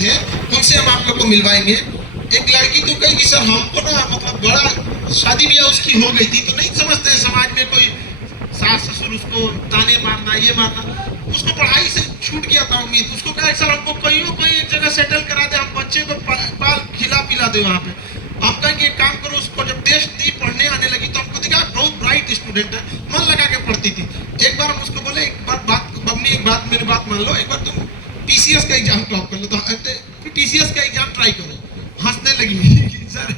थे, उनसे हम आप लोग को मिलवाएंगे। एक लड़की तो कही कि सर हमको ना मतलब बड़ा शादी ब्याह उसकी हो गई थी, तो नहीं समझते हैं समाज में कोई सास ससुर उसको ताने मारना ये मारना, उसको पढ़ाई से छूट गया था उम्मीद। उसको कहा सर हमको कोई एक जगह सेटल करा दे, हम बच्चे को पाल खिला पिला दे वहाँ पे। आप कहेंगे एक काम करो, उसको जब टेस्ट दी पढ़ने आने लगी तो हमको दिखा बहुत ब्राइट स्टूडेंट है, मन लगा के पढ़ती थी। एक बार हम उसको बोले एक बार मम्मी एक बात मेरी बात मान लो, एक बार तुम पीसीएस का एग्जाम टॉप कर लो, तो पीसीएस का एग्जाम ट्राई करो। हंसने लगी सर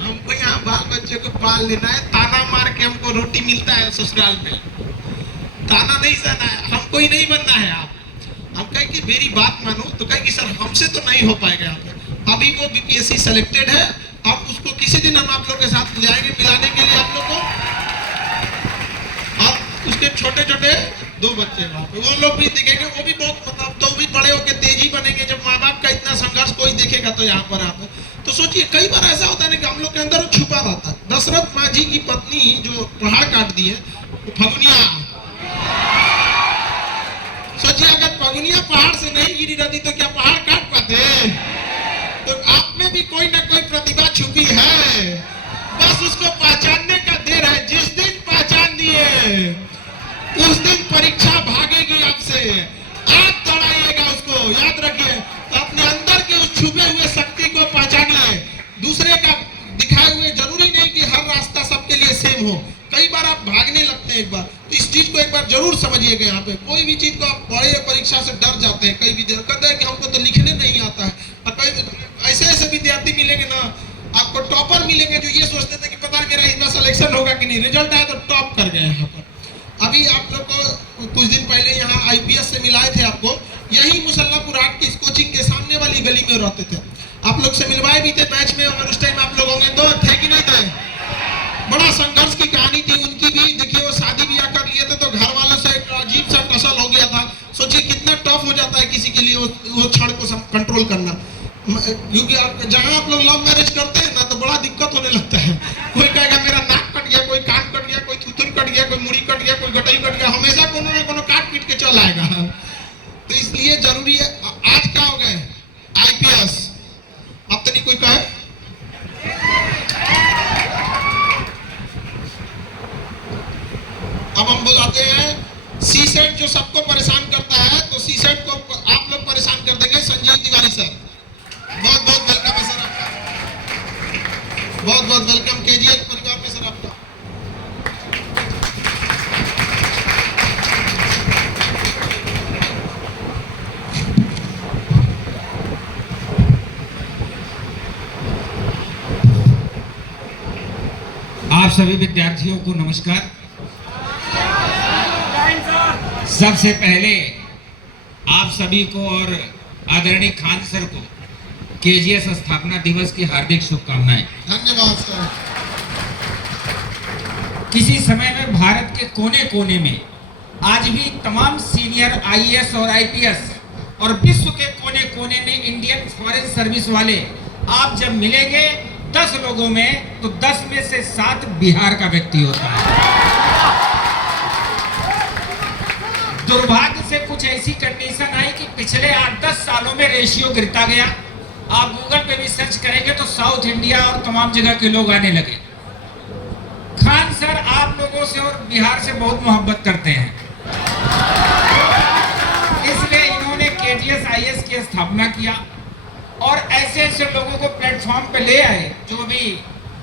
हमको यहाँ बाल बच्चे को पाल लेना है, ताना मार के हमको रोटी मिलता है ससुराल में, ताना नहीं सहना है, हमको ही नहीं बनना है आप। हम कहे कि मेरी बात मानो, तो कहे कि सर हमसे तो नहीं हो पाएगा यहाँ पे। अभी वो बीपीएससी सेलेक्टेड है, अब उसको किसी दिन हम आप लोग के साथ ले जाएंगे मिलाने के लिए आप लोग को। अब उसके छोटे छोटे 2 बच्चे वहाँ पे, वो लोग भी दिखेंगे, वो भी बहुत मतलब तो भी बड़े होकर तेजी बनेंगे। जब माँ बाप का इतना संघर्ष कोई देखेगा तो यहाँ पर आप तो सोचिए, कई बार ऐसा होता है ना कि हम लोग के अंदर छुपा रहता है। दशरथ माझी की पत्नी जो पहाड़ काट दी है, फगुनिया, सोचिए अगर फगुनिया पहाड़ से नहीं गिरी रहती तो क्या पहाड़ काट पाते? तो आप में भी कोई ना कोई प्रतिभा छुपी है, बस उसको पहचानने का देर है। जिस दिन पहचान दिए उस दिन परीक्षा भागेगी आपसे, आप दौड़ाइएगा उसको, याद रखिए। तो अपने अंदर के उस छुपे हुए शक्ति को पहचानिए। दूसरे का दिखाए हुए जरूरी नहीं कि हर रास्ता सबके लिए सेम हो, कई बार आप भागने लगते हैं। एक बार तो इस चीज को एक बार जरूर समझिएगा। यहाँ पे कोई भी चीज को आप बड़े परीक्षा से डर जाते हैं, कई विद्यार्थी कहते हैं कि हमको तो लिखने नहीं आता है, और कई ऐसे विद्यार्थी मिलेंगे ना आपको, टॉपर मिलेंगे जो ये सोचते थे कि पता नहीं मेरा इतना सिलेक्शन होगा कि नहीं, रिजल्ट आया तो टॉप कर गए यहाँ पर। अभी आप लोग को कुछ दिन पहले यहाँ आईपीएस से मिलाए थे आपको, यही मुसल्लापुर हाट की इस कोचिंग के सामने वाली गली में रहते थे। आप लोग से मिलवाए भी थे बैच में, अगर उस टाइम आप लोग होंगे तो थे कि नहीं थे? बड़ा संघर्ष की कहानी थी उनकी भी। देखिए वो शादी ब्याह कर लिए थे तो घर वालों से एक अजीब सा टसल हो गया था। सोचिए कितना टफ हो जाता है किसी के लिए वो क्षण को कंट्रोल करना, क्योंकि जहाँ आप लोग लव मैरिज करते हैं ना तो बड़ा दिक्कत होने लगता है। कोई कहेगा मेरा नाक कट गया, कोई कान कट गया, कोई थुथुर कट गया, कोई मुड़ी कट गया, कोई गटई कट गया, हमेशा कोनो न कोनो काट पीट के चल आएगा। तो इसलिए जरूरी है। आज क्या हो गए आईपीएस, अब तो नहीं कोई कहे अब हम बुलाते हैं सी सेट जो सबको परेशान करता है, तो सी सेट को आप लोग परेशान कर देंगे। संजीव तिवारी सर, बहुत बहुत वेलकम है सर आपका, बहुत बहुत वेलकम केजीएच परिवार में सर आपका। आप सभी विद्यार्थियों को नमस्कार। सबसे पहले आप सभी को और आदरणीय खान सर को केजीएस स्थापना दिवस की हार्दिक शुभकामनाएं। धन्यवाद सर। किसी समय में भारत के कोने कोने में आज भी तमाम सीनियर आईएएस और आईपीएस और विश्व के कोने कोने में इंडियन फॉरेन सर्विस वाले आप जब मिलेंगे 10 लोगों में तो 10 में से 7 बिहार का व्यक्ति होता है। दुर्भाग्य से कुछ ऐसी कंडीशन आई कि पिछले 8-10 सालों में रेशियो गिरता गया। आप गूगल पे भी सर्च करेंगे तो साउथ इंडिया और तमाम जगह के लोग आने लगे। खान सर आप लोगों से और बिहार से बहुत मोहब्बत करते हैं, इसलिए इन्होंने केजीएस आईएएस की स्थापना किया और ऐसे ऐसे लोगों को प्लेटफॉर्म पे ले आए जो भी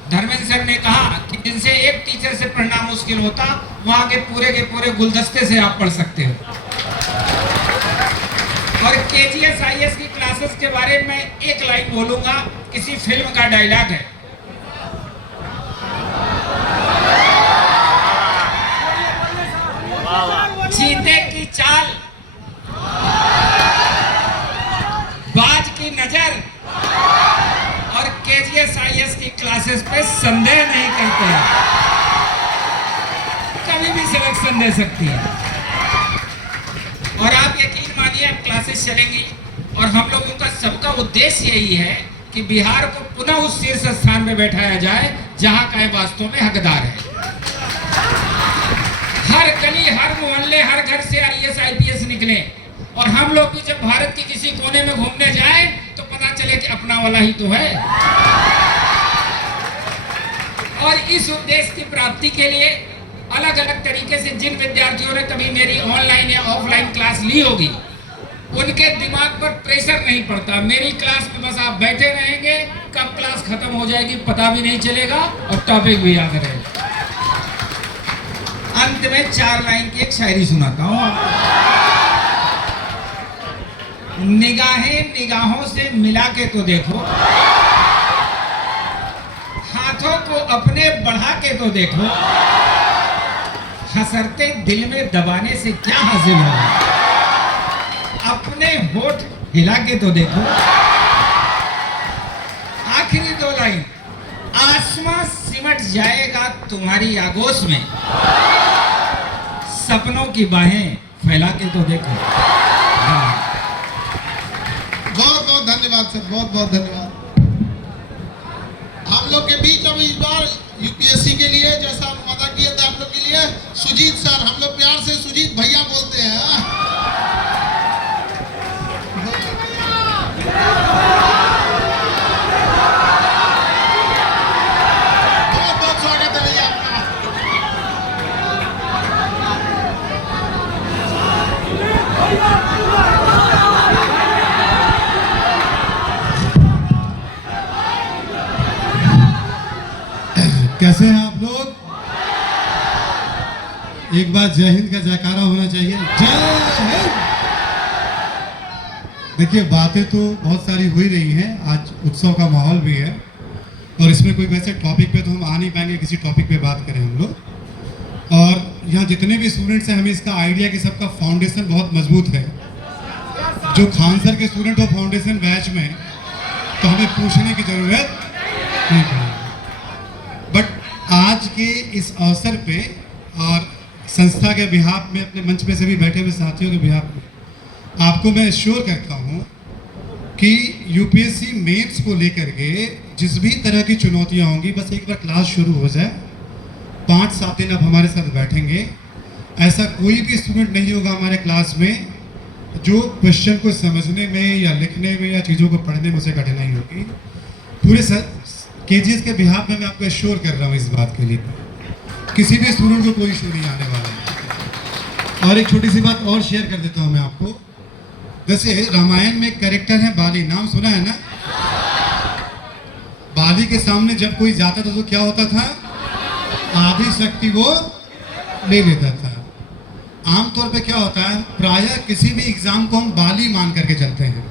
धर्मेंद्र सर ने कहा कि जिनसे एक टीचर से पढ़ना मुश्किल होता, वहां के पूरे गुलदस्ते से आप पढ़ सकते हो। और केजीएस आईएएस की क्लासेस के बारे में एक लाइन बोलूंगा, किसी फिल्म का डायलॉग है। चीते की चाल, बाज की नजर और केजीएस आईएएस की क्लासेस पे संदेह नहीं करते हैं, कभी भी सिलेक्शन दे सकती है। और आप यकीन मानिए अब क्लासेस चलेंगी और हम लोगों का सबका उद्देश्य यही है कि बिहार को पुनः उस शीर्ष स्थान में बैठाया जाए जहां का वास्तव में हकदार है। हर गली, हर मोहल्ले, हर घर से आईएएस आईपीएस निकले और हम लोग भी जब भारत के किसी कोने में घूमने जाएं अपना वाला ही तो है। और इस उद्देश्य की प्राप्ति के लिए अलग अलग तरीके से जिन विद्यार्थियों ने कभी मेरी ऑनलाइन या ऑफलाइन क्लास ली होगी, उनके दिमाग पर प्रेशर नहीं पड़ता। मेरी क्लास में बस आप बैठे रहेंगे, कब क्लास खत्म हो जाएगी पता भी नहीं चलेगा और टॉपिक भी याद रहेगा। अंत में 4 लाइन की एक शायरी सुनाता हूं आपको। निगाहें निगाहों से मिला के तो देखो, हाथों को अपने बढ़ा के तो देखो, हसरते दिल में दबाने से क्या हासिल होगा, अपने होठ हिला के तो देखो। आखिरी 2 लाइन, आसमां सिमट जाएगा तुम्हारी आगोश में, सपनों की बाहें फैला के तो देखो। बहुत बहुत धन्यवाद सर, बहुत बहुत धन्यवाद। हम लोग के बीच अब इस बार यूपीएससी के लिए जैसा वादा किया था आप लोग के लिए सुजीत सर, हम लोग प्यार से सुजीत भैया बोलते हैं। बहुत बहुत स्वागत है भैया आपका। कैसे हैं आप लोग? एक बार जय हिंद का जयकारा होना चाहिए। जय हिंद। देखिए, बातें तो बहुत सारी हो ही रही हैं, आज उत्सव का माहौल भी है और इसमें कोई वैसे टॉपिक पे तो हम आ नहीं पाएंगे, किसी टॉपिक पे बात करें हम लोग। और यहाँ जितने भी स्टूडेंट्स हैं, हमें इसका आइडिया कि सबका फाउंडेशन बहुत मजबूत है। जो खान सर के स्टूडेंट हो फाउंडेशन बैच में, तो हमें पूछने की जरूरत नहीं पड़ेगी। बट आज के इस अवसर पे और संस्था के बिहाफ में, अपने मंच पे से भी बैठे हुए साथियों के बिहाफ में, आपको मैं एश्योर करता हूँ कि यूपीएससी मेंस को लेकर के जिस भी तरह की चुनौतियाँ होंगी, बस एक बार क्लास शुरू हो जाए, 5-7 दिन आप हमारे साथ बैठेंगे, ऐसा कोई भी स्टूडेंट नहीं होगा हमारे क्लास में जो क्वेश्चन को समझने में या लिखने में या चीज़ों को पढ़ने में उसे कठिनाई होगी। पूरे केजीएस के बिहाफ में मैं आपको एश्योर कर रहा हूँ इस बात के लिए, किसी भी स्टूडेंट को कोई इशू नहीं आने वाला है। और एक छोटी सी बात और शेयर कर देता हूँ मैं आपको। वैसे रामायण में एक कैरेक्टर है बाली, नाम सुना है ना? बाली के सामने जब कोई जाता था तो क्या होता था? आधी शक्ति वो ले लेता था। आमतौर पे क्या होता है, प्रायः किसी भी एग्जाम को हम बाली मान करके चलते हैं।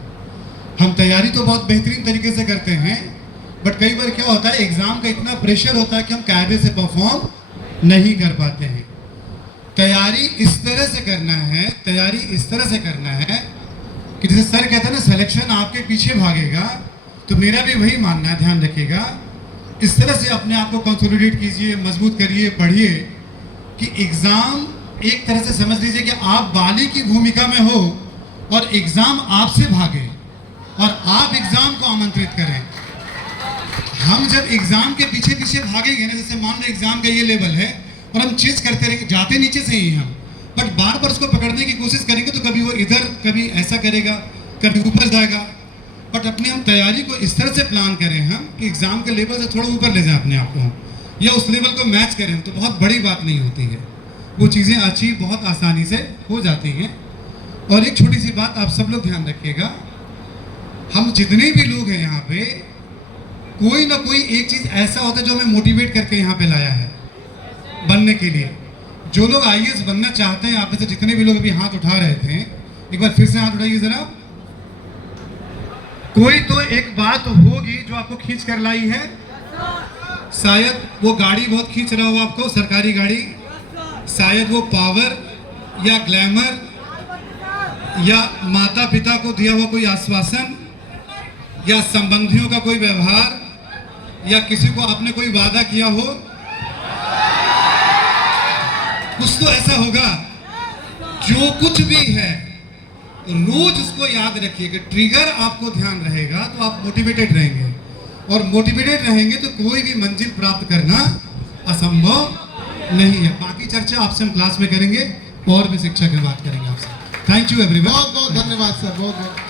हम तैयारी तो बहुत बेहतरीन तरीके से करते हैं, बट कई बार क्या होता है, एग्जाम का इतना प्रेशर होता है कि हम कायदे से परफॉर्म नहीं कर पाते हैं। तैयारी इस तरह से करना है, तैयारी इस तरह से करना है कि जैसे सर कहते हैं ना, सिलेक्शन आपके पीछे भागेगा, तो मेरा भी वही मानना है, ध्यान रखिएगा। इस तरह से अपने आप को कंसोलिडेट कीजिए, मजबूत करिए, पढ़िए कि एग्जाम एक तरह से समझ लीजिए कि आप बाली की भूमिका में हो और एग्जाम आपसे भागे और आप एग्जाम को आमंत्रित करें। हम जब एग्जाम के पीछे पीछे भागेंगे ना, जैसे मान लो एग्जाम का ये लेवल है और हम चीज करते रहेंगे, जाते नीचे से ही हम, बट बार बार उसको पकड़ने की कोशिश करेंगे तो कभी वो इधर, कभी ऐसा करेगा, कभी ऊपर जाएगा। बट अपने हम तैयारी को इस तरह से प्लान करें हम कि एग्जाम के लेवल से थोड़ा ऊपर ले जाएं अपने आप को, या उस लेवल को मैच करें, तो बहुत बड़ी बात नहीं होती है, वो चीज़ें अचीव बहुत आसानी से हो जाती हैं। और एक छोटी सी बात आप सब लोग ध्यान रखिएगा, हम जितने भी लोग हैं यहाँ पे, कोई ना कोई एक चीज़ ऐसा होता है जो हमें मोटिवेट करके यहाँ पे लाया है बनने के लिए। जो लोग आईएएस बनना चाहते हैं, आप में से जितने भी लोग अभी हाथ उठा रहे थे, एक बार फिर से हाथ उठाइए जरा। कोई तो एक बात होगी जो आपको खींच कर लाई है, शायद वो गाड़ी बहुत खींच रहा हो आपको, सरकारी गाड़ी, शायद वो पावर या ग्लैमर या माता पिता को दिया हुआ कोई आश्वासन या संबंधियों का कोई व्यवहार या किसी को आपने कोई वादा किया हो, कुछ तो ऐसा होगा। जो कुछ भी है रोज उसको याद रखिए कि ट्रिगर आपको ध्यान रहेगा तो आप मोटिवेटेड रहेंगे, और मोटिवेटेड रहेंगे तो कोई भी मंजिल प्राप्त करना असंभव नहीं है। बाकी चर्चा आपसे हम क्लास में करेंगे और भी शिक्षा की बात करेंगे आपसे। Thank you everyone. बहुत बहुत धन्यवाद सर, बहुत बहुत।